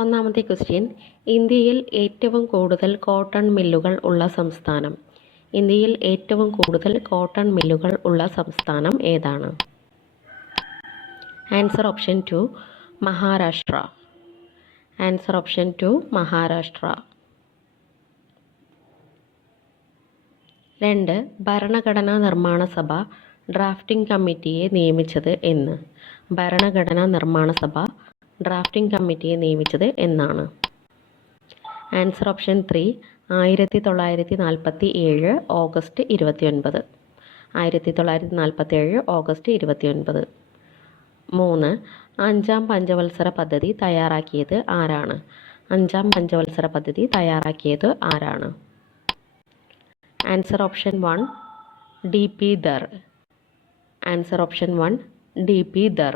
ഒന്നാമത്തെ ക്വസ്റ്റ്യൻ, ഇന്ത്യയിൽ ഏറ്റവും കൂടുതൽ കോട്ടൺ മില്ലുകൾ ഉള്ള സംസ്ഥാനം. ഇന്ത്യയിൽ ഏറ്റവും കൂടുതൽ കോട്ടൺ മില്ലുകൾ ഉള്ള സംസ്ഥാനം ഏതാണ്? Answer option 2 Maharashtra. Answer option 2 Maharashtra. 2. ഭരണഘടനാ നിർമ്മാണ സഭ ഡ്രാഫ്റ്റിംഗ് കമ്മിറ്റിയെ നിയമിച്ചത് എന്ന്? ഭരണഘടനാ നിർമ്മാണ സഭ ഡ്രാഫ്റ്റിംഗ് കമ്മിറ്റിയെ നിയമിച്ചത് എന്നാണ്? Answer option 3 1947 August 29. 1947 ഓഗസ്റ്റ് 29. 3. അഞ്ചാം പഞ്ചവത്സര പദ്ധതി തയ്യാറാക്കിയത് ആരാണ്? അഞ്ചാം പഞ്ചവത്സര പദ്ധതി തയ്യാറാക്കിയത് ആരാണ്? Answer option 1 DP Dhar. Answer option 1 DP Dhar.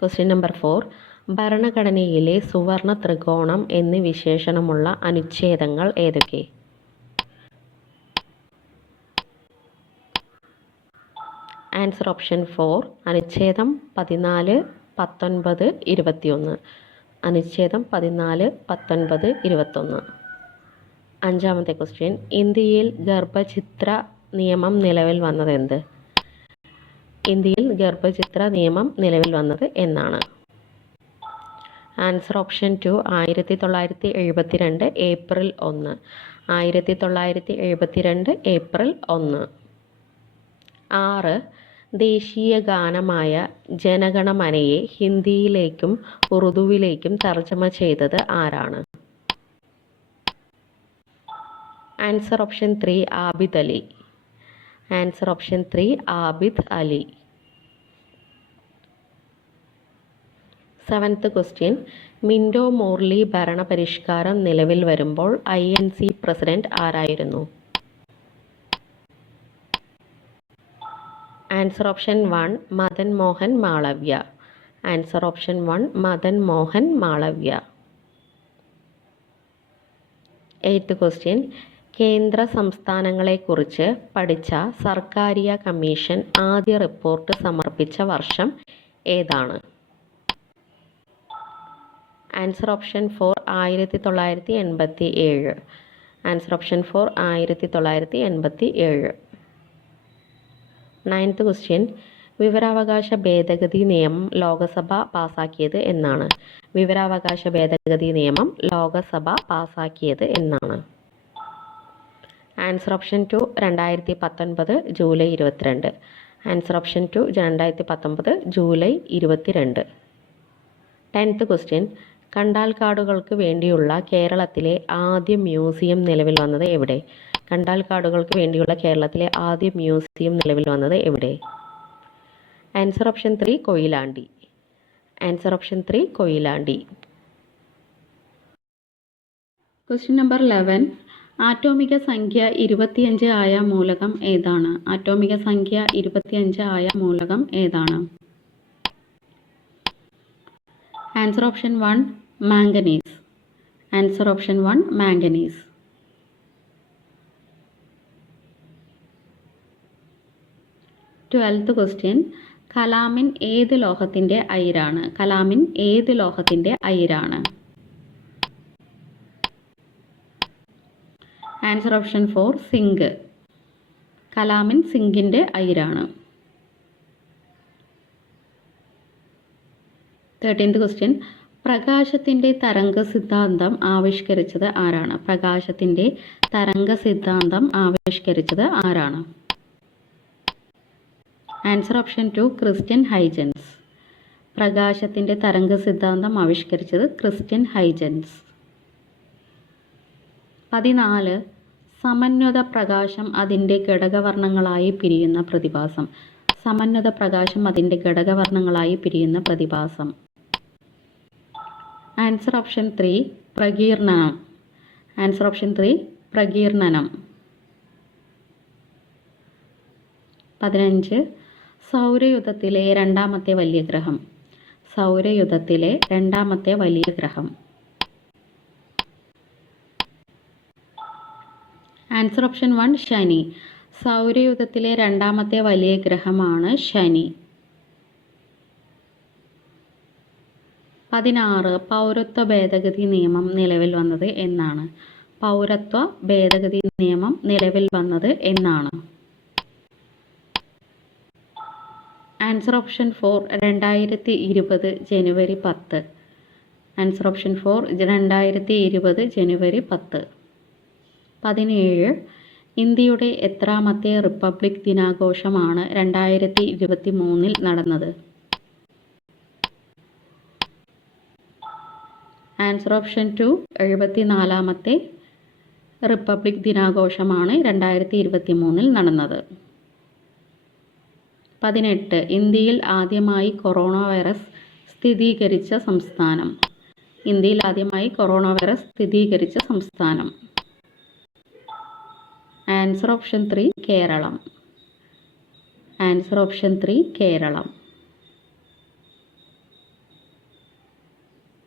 Question number 4. ഭരണഘടനയിലെ സുവർണ ത്രികോണം എന്ന് വിശേഷണമുള്ള അനുച്ഛേദങ്ങൾ ഏതൊക്കെ? ആൻസർ ഓപ്ഷൻ 4 അനുച്ഛേദം 14, 19, 21. അനുച്ഛേദം 14, 19, 21. അഞ്ചാമത്തെ ക്വസ്റ്റ്യൻ, ഇന്ത്യയിൽ ഗർഭഛിദ്ര നിയമം നിലവിൽ വന്നത് എന്ത്? ഇന്ത്യയിൽ ഗർഭഛിദ്ര നിയമം നിലവിൽ വന്നത് എന്നാണ്? Answer option 2 1972 April 1. 1972 ഏപ്രിൽ 1. 6. ദേശീയ ഗാനമായ ജനഗണമനയെ ഹിന്ദിയിലേക്കും ഉറുദുവിലേക്കും തർജ്ജമ ചെയ്തത് ആരാണ്? Answer option 3 Abid Ali. Answer option 3 Abid Ali. 7th question, Minto Morley ഭരണപരിഷ്കാരം നിലവിൽ വരുമ്പോൾ INC പ്രസിഡന്റ് ആരായിരുന്നു? Answer option 1 Madan Mohan Malaviya. Answer option 1 Madan Mohan Malaviya. 8th question, കേന്ദ്ര സംസ്ഥാനങ്ങളെക്കുറിച്ച് പഠിച്ച സർക്കാരിയ കമ്മീഷൻ ആദ്യ റിപ്പോർട്ട് സമർപ്പിച്ച വർഷം ഏതാണ്? Answer option 4 1987. Answer option 4 1987. 9th question, വിവരാവകാശ ഭേദഗതി നിയമം ലോകസഭ പാസാക്കിയത് എന്നാണ്? വിവരാവകാശ ഭേദഗതി നിയമം ലോകസഭ പാസാക്കിയത് എന്നാണ്? Answer option 2 2019 July 22. Answer option 2 2019 July 22. 10th question, കണ്ടാൽക്കാടുകൾക്ക് വേണ്ടിയുള്ള കേരളത്തിലെ ആദ്യ മ്യൂസിയം നിലവിൽ വന്നത് എവിടെ? കണ്ടാൽക്കാടുകൾക്ക് വേണ്ടിയുള്ള കേരളത്തിലെ ആദ്യ മ്യൂസിയം നിലവിൽ വന്നത് എവിടെ? Answer option 3 Koyilandy. Answer option 3 Koyilandy. Question number 11. ആറ്റോമിക സംഖ്യ 25 ആയ മൂലകം ഏതാണ്? ആറ്റോമിക സംഖ്യ 25 ആയ മൂലകം ഏതാണ്? Answer option 1 manganese. Answer option 1 manganese. 12th question, calamine ഏത് ലോഹത്തിൻ്റെ അയിരാണ്? കലാമിൻ ഏത് ലോഹത്തിൻ്റെ അയിരാണ്? Answer option 4 zinc. കലാമിൻ സിങ്കിൻ്റെ അയിരാണ്. 13th ക്വസ്റ്റ്യൻ, പ്രകാശത്തിൻ്റെ തരംഗ സിദ്ധാന്തം ആവിഷ്കരിച്ചത് ആരാണ്? പ്രകാശത്തിൻ്റെ തരംഗ സിദ്ധാന്തം ആവിഷ്കരിച്ചത് ആരാണ്? Answer option 2 Christiaan Huygens. പ്രകാശത്തിൻ്റെ തരംഗ സിദ്ധാന്തം ആവിഷ്കരിച്ചത് ക്രിസ്റ്റ്യൻ ഹൈജൻസ്. 14. സമന്വത പ്രകാശം അതിൻ്റെ ഘടകവർണ്ണങ്ങളായി പിരിയുന്ന പ്രതിഭാസം. സമന്വത പ്രകാശം അതിൻ്റെ ഘടകവർണ്ണങ്ങളായി പിരിയുന്ന പ്രതിഭാസം. ആൻസർ ഓപ്ഷൻ 3 പ്രകീർണനം. ആൻസർ ഓപ്ഷൻ 3 പ്രകീർണനം. 15. സൗരയൂഥത്തിലെ രണ്ടാമത്തെ വലിയ ഗ്രഹം. സൗരയൂഥത്തിലെ രണ്ടാമത്തെ വലിയ ഗ്രഹം. ആൻസർ ഓപ്ഷൻ 1 ശനി. സൗരയൂഥത്തിലെ രണ്ടാമത്തെ വലിയ ഗ്രഹമാണ് ശനി. 16 പൗരത്വ ഭേദഗതി നിയമം നിലവിൽ വന്നത് എന്നാണ്? പൗരത്വ ഭേദഗതി നിയമം നിലവിൽ വന്നത് എന്നാണ്? ആൻസർ ഓപ്ഷൻ 4 2020 ജനുവരി 10. ആൻസർ ഓപ്ഷൻ 4 2020 ജനുവരി 10. 17 ഇന്ത്യയുടെ എത്രാമത്തെ റിപ്പബ്ലിക് ദിനാഘോഷമാണ് 2023 നടന്നത്? ആൻസർ ഓപ്ഷൻ 2 74ാമത്തെ റിപ്പബ്ലിക് ദിനാഘോഷമാണ് 2023 നടന്നത്. 18 ഇന്ത്യയിൽ ആദ്യമായി കൊറോണ വൈറസ് സ്ഥിരീകരിച്ച സംസ്ഥാനം? ഇന്ത്യയിൽ ആദ്യമായി കൊറോണ വൈറസ് സ്ഥിരീകരിച്ച സംസ്ഥാനം? Answer option 3 Keralam. Answer option 3 Keralam.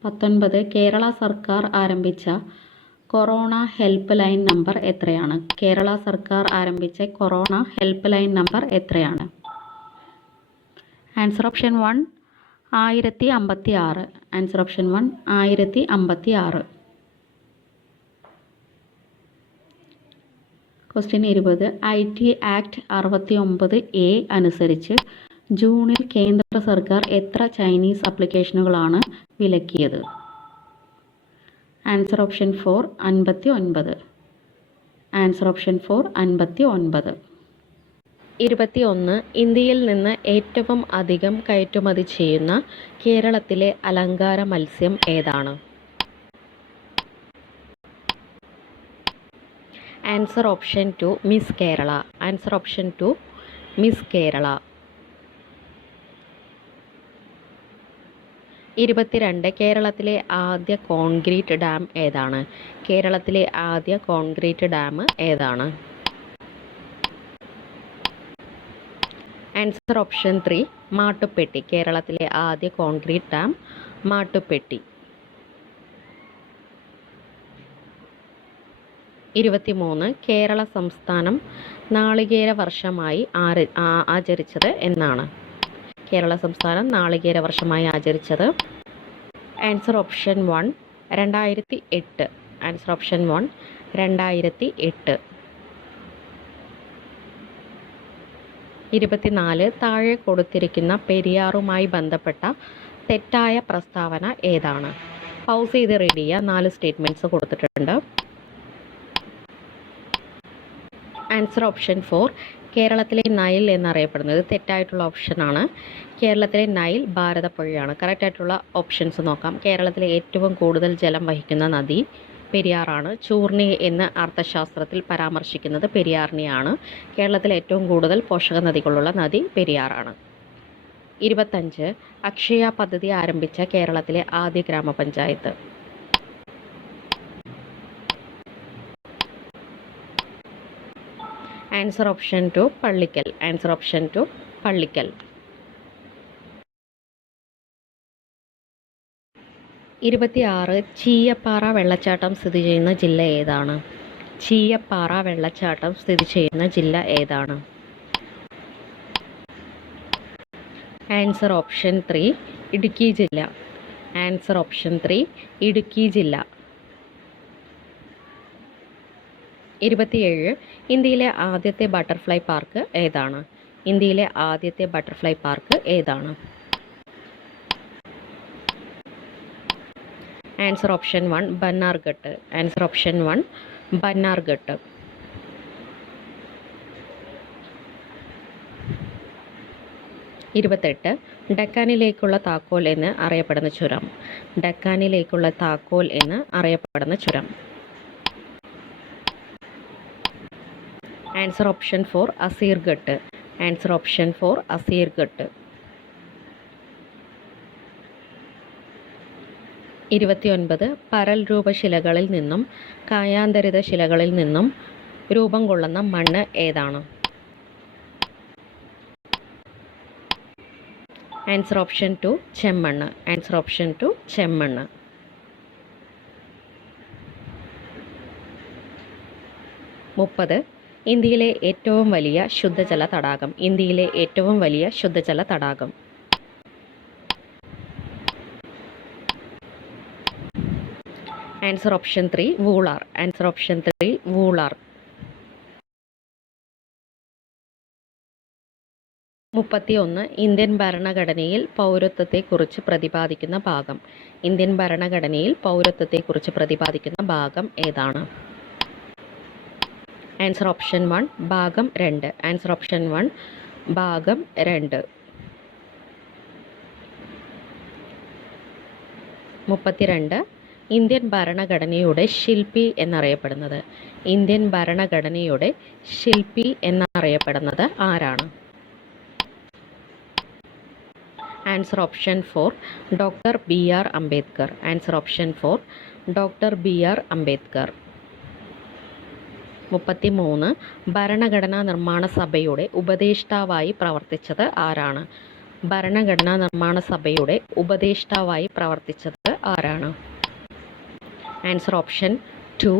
19 Kerala സർക്കാർ ആരംഭിച്ച കൊറോണ ഹെൽപ്പ് ലൈൻ നമ്പർ എത്രയാണ്? കേരള സർക്കാർ ആരംഭിച്ച കൊറോണ ഹെൽപ്പ് ലൈൻ നമ്പർ എത്രയാണ്? Answer option 1 1056. Answer option 1 1056. Question 20 IT act 69A അനുസരിച്ച് ജൂണിൽ കേന്ദ്ര സർക്കാർ എത്ര ചൈനീസ് ആപ്ലിക്കേഷനുകളാണ് വിലക്കിയത്? Answer option 4 59. Answer option 4 59. 21 ഇന്ത്യയിൽ നിന്ന് ഏറ്റവും അധികം കയറ്റുമതി ചെയ്യുന്ന കേരളത്തിലെ അലങ്കാര മത്സ്യം ഏതാണ്? Answer option 2 miss Kerala. Answer option 2 miss Kerala. 22 കേരളത്തിലെ ആദ്യ കോൺക്രീറ്റ് ഡാം ഏതാണ്? കേരളത്തിലെ ആദ്യ കോൺക്രീറ്റ് ഡാം ഏതാണ്? Answer option 3 Mattupetty. കേരളത്തിലെ ആദ്യ കോൺക്രീറ്റ് ഡാം മാട്ടുപ്പെട്ടി. 23 കേരള സംസ്ഥാനം നാളികേര വർഷമായി ആചരിച്ചത് എന്നാണ്? കേരള സംസ്ഥാനം നാളികേര വർഷമായി ആചരിച്ചത്? Answer option 1 2008. Answer option 1 2008. 24 താഴെ കൊടുത്തിരിക്കുന്ന പെരിയാറുമായി ബന്ധപ്പെട്ട തെറ്റായ പ്രസ്താവന ഏതാണ്? പൗസ് ചെയ്ത് റീഡ് ചെയ്യുക. 4 സ്റ്റേറ്റ്മെൻറ്റ്സ് കൊടുത്തിട്ടുണ്ട്. ആൻസർ ഓപ്ഷൻ 4 കേരളത്തിലെ നൈൽ എന്നറിയപ്പെടുന്നത് തെറ്റായിട്ടുള്ള ഓപ്ഷനാണ്. കേരളത്തിലെ നൈൽ ഭാരതപ്പുഴയാണ്. കറക്റ്റായിട്ടുള്ള ഓപ്ഷൻസ് നോക്കാം. കേരളത്തിലെ ഏറ്റവും കൂടുതൽ ജലം വഹിക്കുന്ന നദി പെരിയാറാണ്. ചൂർണി എന്ന് അർത്ഥശാസ്ത്രത്തിൽ പരാമർശിക്കുന്നത് പെരിയാറിനെയാണ്. കേരളത്തിലെ ഏറ്റവും കൂടുതൽ പോഷക നദികളുള്ള നദി പെരിയാറാണ്. 25 അക്ഷയ പദ്ധതി ആരംഭിച്ച കേരളത്തിലെ ആദ്യ ഗ്രാമപഞ്ചായത്ത്? Answer option 2 Pallikkal. Answer option 2 Pallikkal. 26 Cheeyappara വെള്ളച്ചാട്ടം സ്ഥിതി ചെയ്യുന്ന ജില്ല ഏതാണ്? ചീയപ്പാറ വെള്ളച്ചാട്ടം സ്ഥിതി ചെയ്യുന്ന ജില്ല ഏതാണ്? ആൻസർ ഓപ്ഷൻ 3 ഇടുക്കി ജില്ല. ആൻസർ ഓപ്ഷൻ 3 ഇടുക്കി ജില്ല. 27 ഇന്ത്യയിലെ ആദ്യത്തെ ബട്ടർഫ്ലൈ പാർക്ക് ഏതാണ്? ഇന്ത്യയിലെ ആദ്യത്തെ ബട്ടർഫ്ലൈ പാർക്ക് ഏതാണ്? Answer option 1 Bannerghatta. Answer option 1 Bannerghatta. 28 ഡക്കാനിലേക്കുള്ള താക്കോൽ എന്ന് അറിയപ്പെടുന്ന ചുരം? ഡക്കാനിലേക്കുള്ള താക്കോൽ എന്ന് അറിയപ്പെടുന്ന ചുരം? Answer option 4 Asirgarh. Answer option 4 Asirgarh. 29 പരൽ രൂപശിലകളിൽ നിന്നും കായാന്തരിത ശിലകളിൽ നിന്നും രൂപം കൊള്ളുന്ന മണ്ണ് ഏതാണ്? ആൻസർ ഓപ്ഷൻ 2 ചെമ്മണ്ണ്. ആൻസർ ഓപ്ഷൻ 2 ചെമ്മണ്ണ്. 30 ഇന്ത്യയിലെ ഏറ്റവും വലിയ ശുദ്ധജല തടാകം? ഇന്ത്യയിലെ ഏറ്റവും വലിയ ശുദ്ധജല തടാകം? Answer option 3 Wular. Answer option 3 Wular. 31 Indian ഭരണഘടനയിൽ പൗരത്വത്തെക്കുറിച്ച് പ്രതിപാദിക്കുന്ന ഭാഗം. ഇന്ത്യൻ ഭരണഘടനയിൽ പൗരത്വത്തെക്കുറിച്ച് പ്രതിപാദിക്കുന്ന ഭാഗം ഏതാണ്? ആൻസർ ഓപ്ഷൻ 1 ഭാഗം 2. ആൻസർ ഓപ്ഷൻ 1 ഭാഗം 2. 32 ഇന്ത്യൻ ഭരണഘടനയുടെ ശില്പി എന്നറിയപ്പെടുന്നത്. ഇന്ത്യൻ ഭരണഘടനയുടെ ശില്പി എന്നറിയപ്പെടുന്നത് ആരാണ്? Answer option 4 doctor BR Ambedkar. Answer option 4 doctor BR Ambedkar. 33 ഭരണഘടനാ നിർമ്മാണ സഭയുടെ ഉപദേഷ്ടാവായി പ്രവർത്തിച്ചത് ആരാണ്? ഭരണഘടനാ നിർമ്മാണ സഭയുടെ ഉപദേഷ്ടാവായി പ്രവർത്തിച്ചത് ആരാണ്? Answer option 2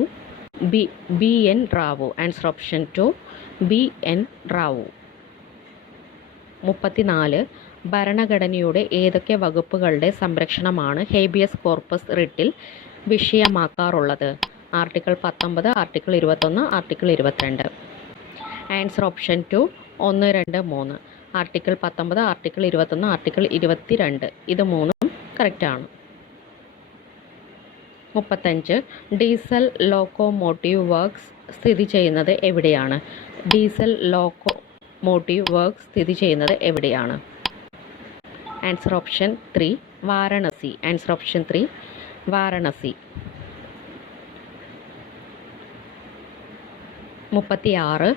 BN Rao. Answer option 2 BN Rao. 34 ഭരണഘടനയുടെ ഏതൊക്കെ വകുപ്പുകളുടെ സംരക്ഷണമാണ് ഹേബിയസ് കോർപ്പസ് റിട്ടിൽ വിഷയമാക്കാറുള്ളത്? Article 19, article 21, article 22. Answer option 2 1, 2, 3. Article 19, article 21, article 22. ഇത് മൂന്നും കറക്റ്റാണ്. 35 ഡീസൽ ലോക്കോമോട്ടീവ് വർക്ക്സ് സ്ഥിതി ചെയ്യുന്നത് എവിടെയാണ്? ഡീസൽ ലോക്കോമോട്ടീവ് വർക്ക്സ് സ്ഥിതി ചെയ്യുന്നത് എവിടെയാണ്? Answer option 3 Varanasi. Answer option 3 Varanasi. 36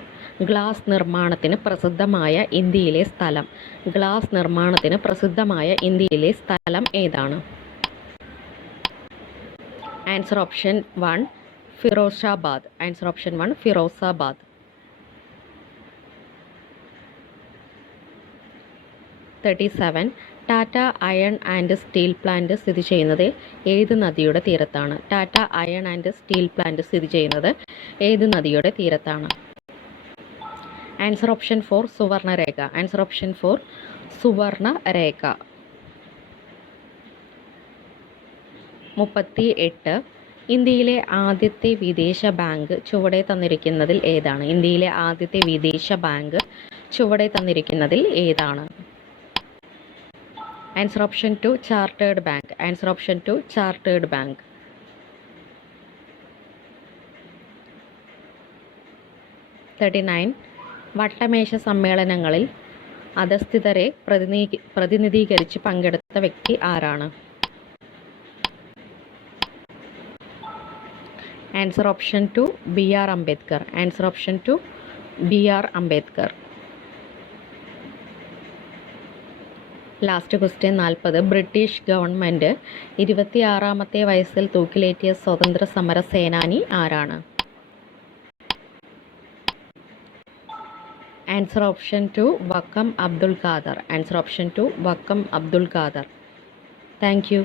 glass നിർമ്മാണത്തിന് പ്രസിദ്ധമായ ഇന്ത്യയിലെ സ്ഥലം. ഗ്ലാസ് നിർമ്മാണത്തിന് പ്രസിദ്ധമായ ഇന്ത്യയിലെ സ്ഥലം ഏതാണ്? Answer option 1 Firozabad. Answer option 1 Firozabad. 37 Tata iron and steel plant സ്ഥിതി ചെയ്യുന്നത് ഏത് നദിയുടെ തീരത്താണ്? Tata iron and steel plant സ്ഥിതി ചെയ്യുന്നത് ഏത് നദിയുടെ തീരത്താണ്? Answer option 4 Suvarnarekha. Answer option 4 Suvarnarekha. 38 ഇന്ത്യയിലെ ആദ്യത്തെ വിദേശ ബാങ്ക് ചുവടെ തന്നിരിക്കുന്നതിൽ ഏതാണ്? ഇന്ത്യയിലെ ആദ്യത്തെ വിദേശ ബാങ്ക് ചുവടെ തന്നിരിക്കുന്നതിൽ ഏതാണ്? Answer option 2 chartered bank. Answer option 2 chartered bank. 39 വട്ടമേശ സമ്മേളനങ്ങളിൽ അധസ്ഥിതരെ പ്രതിനിധീകരിച്ച് പങ്കെടുത്ത വ്യക്തി ആരാണ്? Answer option 2 BR Ambedkar. Answer option 2 BR Ambedkar. Last question 40 British government 26-ാമത്തെ വയസ്സിൽ തൂക്കിലേറ്റിയ സ്വതന്ത്ര സമര സേനാനി ആരാണ്? Answer option 2 Vakkom Abdul Khader. Answer option 2 Vakkom Abdul Khader. Thank U.